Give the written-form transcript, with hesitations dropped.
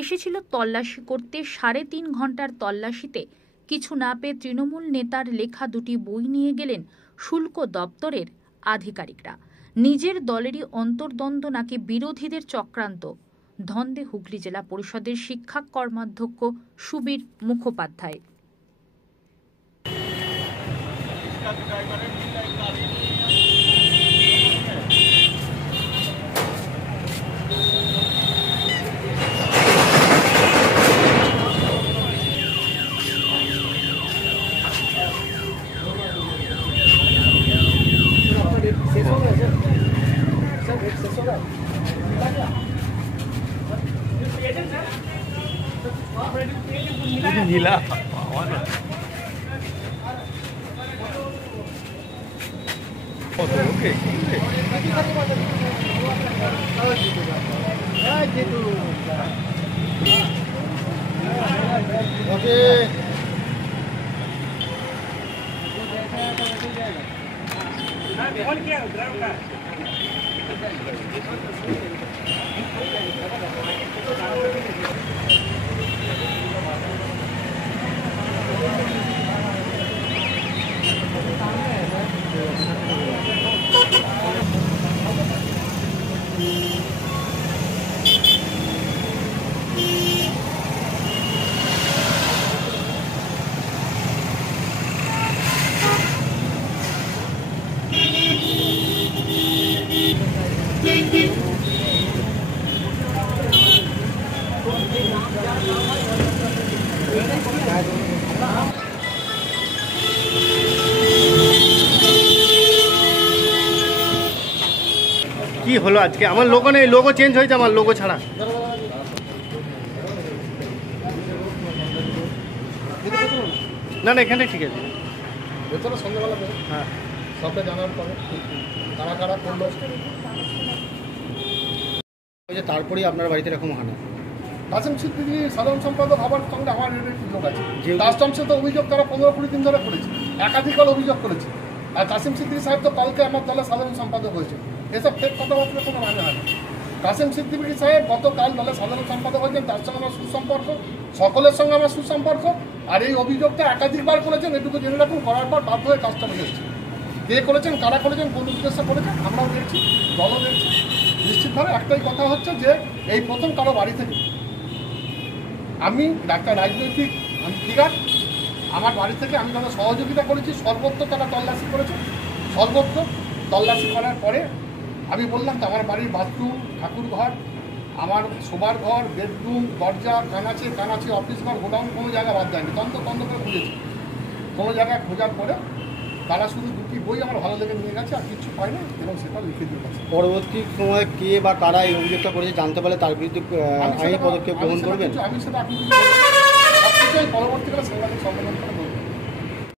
এসেছিল তল্লাশি করতে। 3.5 ঘন্টার তল্লাশিতে কিছু না পেয়ে তৃণমূল নেতার লেখা দুটি বই নিয়ে গেলেন শুল্ক দপ্তরের আধিকারিকরা। নিজের দলেরই অন্তর্দ্বন্দ্ব নাকি বিরোধীদের চক্রান্ত, ধন্দে হুগলি জেলা পরিষদের শিক্ষা কর্মাধ্যক্ষ সুবীর মুখোপাধ্যায়। নীলা কি হলো আজকে? আমার লোগো নেই, লোগো চেঞ্জ হয়েছে, আমার লোগো ছাড়া। না না, এখানে ঠিক আছে। হ্যাঁ, সবটা জানার পরে কারা কারা করলো, তারপরেই আপনার বাড়িতে এরকম হানা। কাসেম সিদ্দিকী সাধারণ সম্পাদক হওয়ার সঙ্গে আমার যোগ আছে। কাস্টমসে তো অভিযোগ তারা 15-20 দিন ধরে করেছে, একাধিকবার অভিযোগ করেছে। আর কাসেম সিদ্দিকী সাহেব তো কালকে আমার দলের সাধারণ সম্পাদক হয়েছে। এসব ফেক কথাবার্তা কোনো মানে হয় না। কাসেম সিদ্দিকী সাহেব গতকাল দলের সাধারণ সম্পাদক হয়েছেন, তার সঙ্গে আমার সুসম্পর্ক, সকলের সঙ্গে আমার সুসম্পর্ক। আর এই অভিযোগটা একাধিকবার করেছেন, এটুকু জেনে রাখুন। করার পর বাধ্য হয়ে কাস্টমে এসেছে। কে করেছেন, কারা করেছেন, কোন উদ্দেশ্যে করেছেন, আমরাও দেখছি, দলও দেখছি। নিশ্চিতভাবে একটাই কথা হচ্ছে যে এই প্রথম কারো বাড়ি থেকে আমি একটা রাজনৈতিক ফিগার, আমার বাড়ি থেকে আমি তাদের সহযোগিতা করেছি, সর্বত্র তারা তল্লাশি করেছে। সর্বত্র তল্লাশি করার পরে আমি বললাম তো আমার বাড়ির বাথরুম, ঠাকুর ঘর, আমার শোবার ঘর, বেডরুম, দরজা, কানাচি অফিস ঘর, গোডাউন কোনো জায়গা বাদ দেয়নি। তন্ত্র করে খুঁজেছি। কোনো জায়গায় খোঁজার পরে তারা শুধু দুটি বই আমার ভালো লেগে নিয়ে গেছে, আর কিছু পায় না, এবং সেটা লিখে দিয়ে গেছে। পরবর্তী সময়ে কে বা কারা এই অভিযোগটা করেছে জানতে পারলে তার বিরুদ্ধে আইনি পদক্ষেপ গ্রহণ করবেন? আমি সেটা এখন পরবর্তীকালে সাংবাদিক সম্মেলন করে বলবো।